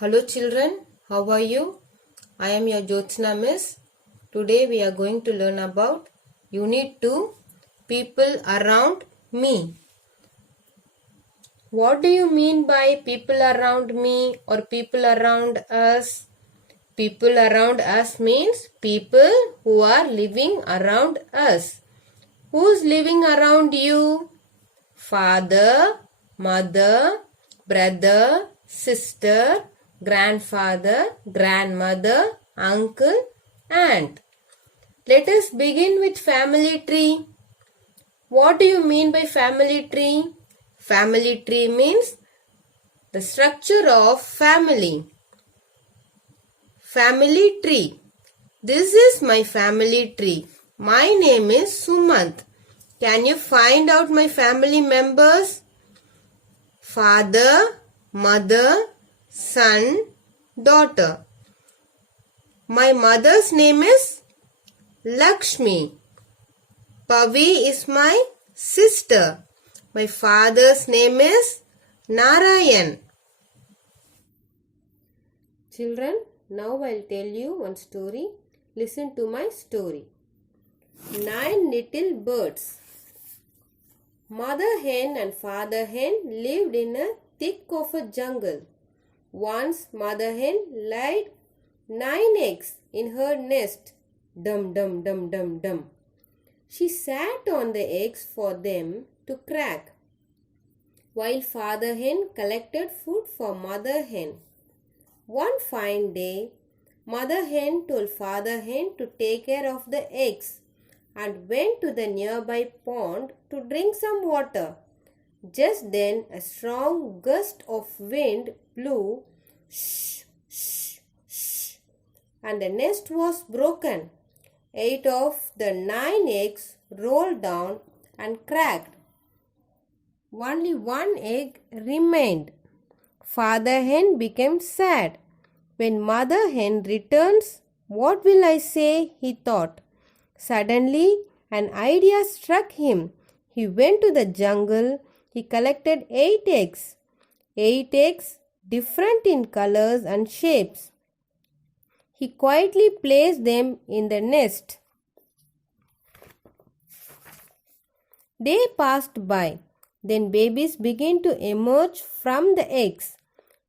Hello children, how are you? I am your Jyotsna Miss. Today we are going to learn about Unit 2, People Around Me. What do you mean by people around me or people around us? People around us means people who are living around us. Who's living around you? Father, mother, brother, sister, grandfather, grandmother, uncle, aunt. Let us begin with family tree. What do you mean by family tree? Family tree means the structure of family. Family tree. This is my family tree. My name is Sumant. Can you find out my family members? Father, mother, son, daughter. My mother's name is Lakshmi. Pavi is my sister. My father's name is Narayan. Children, now I'll tell you one story. Listen to my story. 9 little birds. Mother hen and father hen lived in a thick of a jungle. Once mother hen laid 9 eggs in her nest. Dum dum dum dum dum. She sat on the eggs for them to crack, while father hen collected food for mother hen. One fine day, mother hen told father hen to take care of the eggs and went to the nearby pond to drink some water. Just then a strong gust of wind blew, shh, shh, shh, and the nest was broken. 8 of the 9 eggs rolled down and cracked. Only 1 egg remained. Father hen became sad. When mother hen returns, what will I say? He thought. Suddenly, an idea struck him. He went to the jungle. He collected 8 eggs. 8 eggs, different in colors and shapes. He quietly placed them in the nest. Day passed by. Then babies began to emerge from the eggs,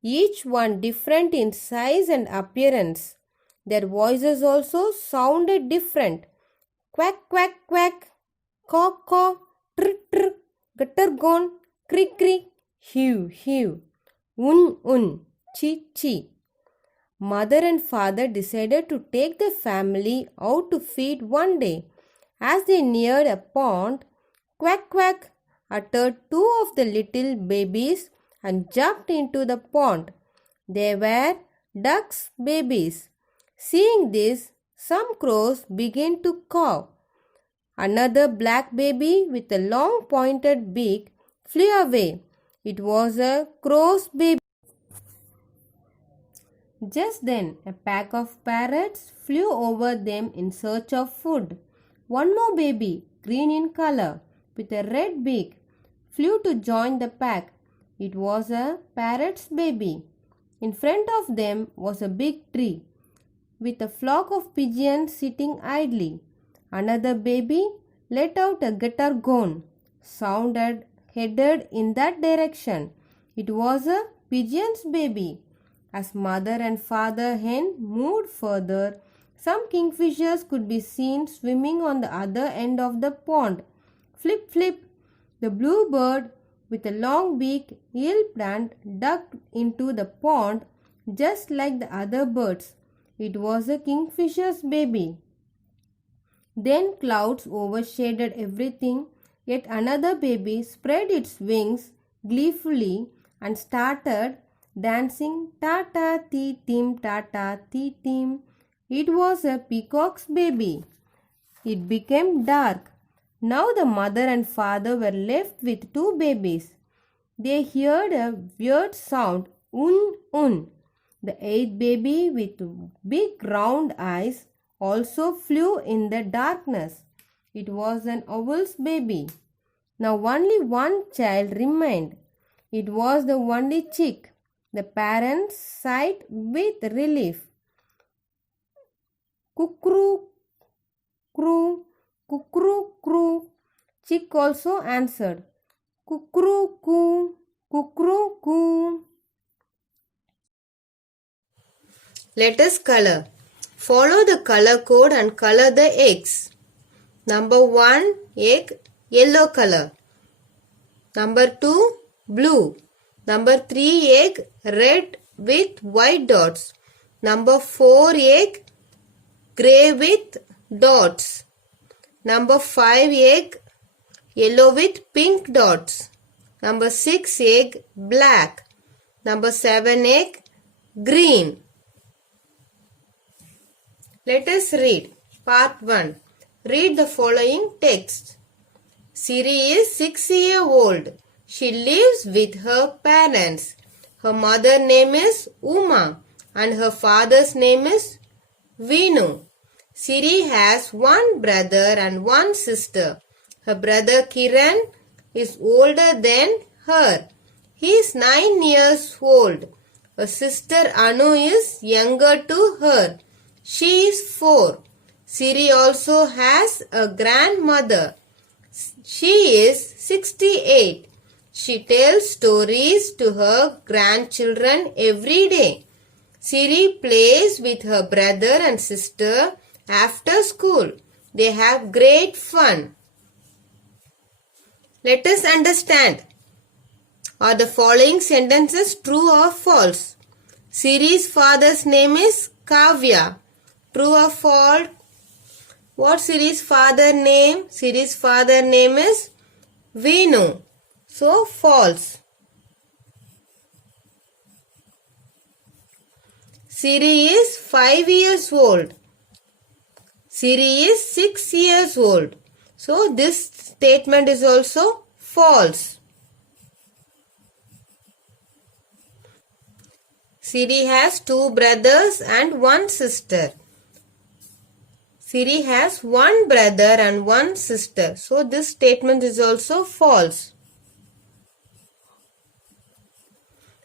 each one different in size and appearance. Their voices also sounded different. Quack, quack, quack, caw, caw, tr, tr, gutter gone, crick, crick, hew, hew, un, chi, chi. Mother and father decided to take the family out to feed one day. As they neared a pond, quack, quack, uttered 2 of the little babies and jumped into the pond. They were ducks' babies. Seeing this, some crows began to caw. Another black baby with a long pointed beak flew away. It was a crow's baby. Just then, a pack of parrots flew over them in search of food. One more baby, green in color, with a red beak, flew to join the pack. It was a parrot's baby. In front of them was a big tree, with a flock of pigeons sitting idly. Another baby let out a guttergone, sounded headed in that direction. It was a pigeon's baby. As mother and father hen moved further, some kingfishers could be seen swimming on the other end of the pond. Flip, flip, the bluebird with a long beak yelped and ducked into the pond just like the other birds. It was a kingfisher's baby. Then clouds overshadowed everything. Yet another baby spread its wings gleefully and started dancing ta-ta ti-tim, ta-ta ti-tim. It was a peacock's baby. It became dark. Now the mother and father were left with 2 babies. They heard a weird sound, un. The 8th baby with big round eyes also flew in the darkness. It was an owl's baby. Now only one child remained. It was the only chick. The parents sighed with relief. Cuckoo, crew, cuckoo, crew. Chick also answered. Cuckoo, coo, cuckoo, coo. Let us color. Follow the color code and color the eggs. Number 1 egg, yellow color. Number 2 blue. Number 3 egg, red with white dots. Number 4 egg, grey with dots. Number 5 egg, yellow with pink dots. Number 6 egg, black. Number 7 egg, green. Let us read. Part 1. Read the following text. Siri is 6-year-old. She lives with her parents. Her mother's name is Uma and her father's name is Vinu. Siri has one brother and one sister. Her brother Kiran is older than her. He is 9 years old. Her sister Anu is younger to her. She is 4. Siri also has a grandmother. She is 68. She tells stories to her grandchildren every day. Siri plays with her brother and sister after school. They have great fun. Let us understand. Are the following sentences true or false? Siri's father's name is Kavya. True or false? What's Siri's father name? Siri's father name is Vinu. So false. Siri is 5 years old. Siri is 6 years old. So this statement is also false. Siri has 2 brothers and 1 sister. Siri has 1 brother and 1 sister. So this statement is also false.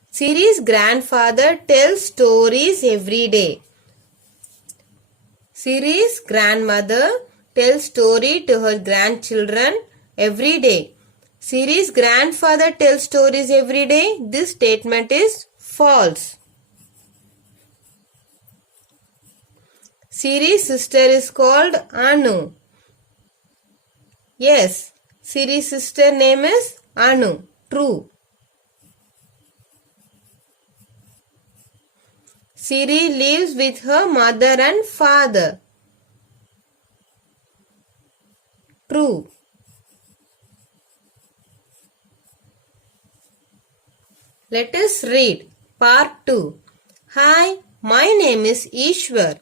Siri's grandfather tells stories every day. Siri's grandmother tells story to her grandchildren every day. Siri's grandfather tells stories every day. This statement is false. Siri's sister is called Anu. Yes, Siri's sister name is Anu. True. Siri lives with her mother and father. True. Let us read Part 2. Hi, my name is Ishwar.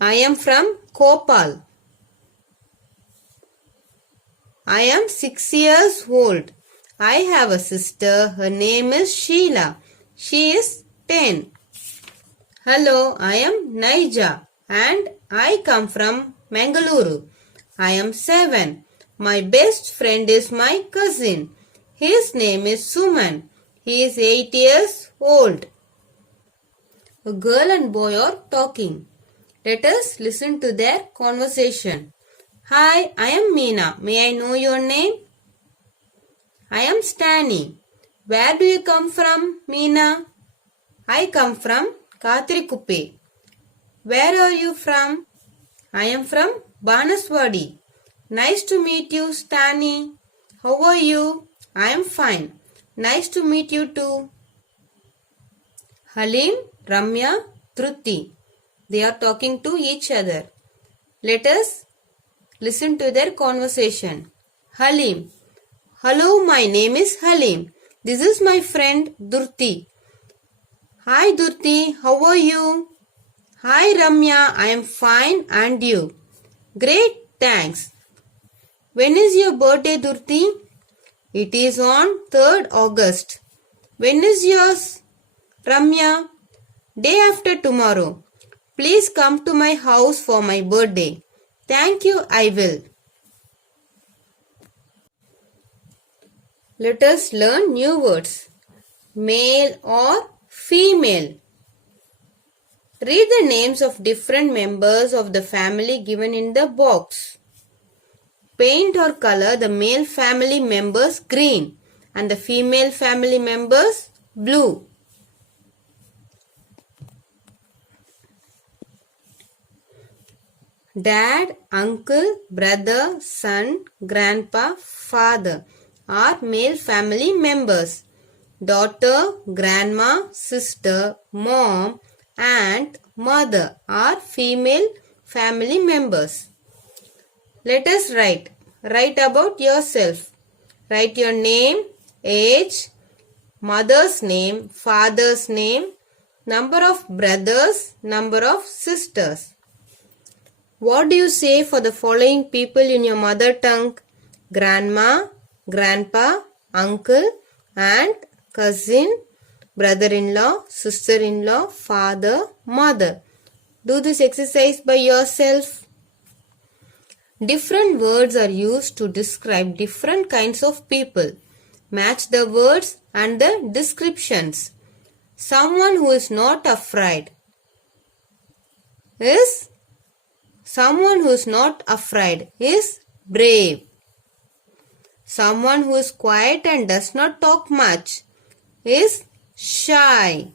I am from Kopal. I am 6 years old. I have a sister. Her name is Sheila. She is 10. Hello, I am Naija and I come from Mangaluru. I am 7. My best friend is my cousin. His name is Suman. He is 8 years old. A girl and boy are talking. Let us listen to their conversation. Hi, I am Meena. May I know your name? I am Stani. Where do you come from, Meena? I come from Katrikuppe. Where are you from? I am from Banaswadi. Nice to meet you, Stani. How are you? I am fine. Nice to meet you too. Halim, Ramya, Dhruti. They are talking to each other. Let us listen to their conversation. Halim. Hello, my name is Halim. This is my friend Dhruti. Hi Dhruti, how are you? Hi Ramya, I am fine and you? Great, thanks. When is your birthday Dhruti? It is on 3rd August. When is yours? Ramya? Day after tomorrow. Please come to my house for my birthday. Thank you, I will. Let us learn new words. male or female? Read the names of different members of the family given in the box. Paint or color the male family members green and the female family members blue. Dad, uncle, brother, son, grandpa, father are male family members. Daughter, grandma, sister, mom, aunt, mother are female family members. Let us write. Write about yourself. Write your name, age, mother's name, father's name, number of brothers, number of sisters. What do you say for the following people in your mother tongue? Grandma, grandpa, uncle, aunt, cousin, brother-in-law, sister-in-law, father, mother. Do this exercise by yourself. Different words are used to describe different kinds of people. Match the words and the descriptions. Someone who is not afraid is brave. Someone who is quiet and does not talk much is shy.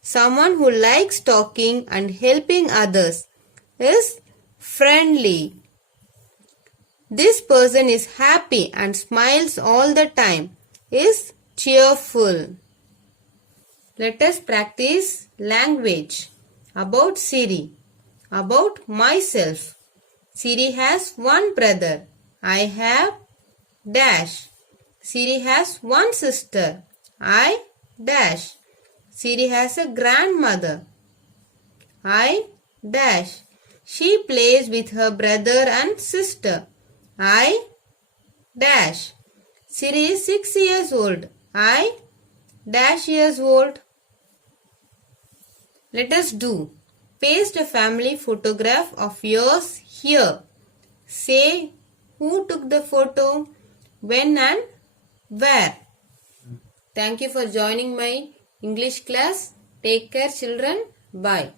Someone who likes talking and helping others is friendly. This person is happy and smiles all the time is cheerful. Let us practice language. About Siri. About myself. Siri has one brother. I have dash. Siri has one sister. I dash. Siri has a grandmother. I dash. She plays with her brother and sister. I dash. Siri is 6 years old. I dash years old. Let us do. Paste a family photograph of yours here. Say who took the photo, when and where. Thank you for joining my English class. Take care children. Bye.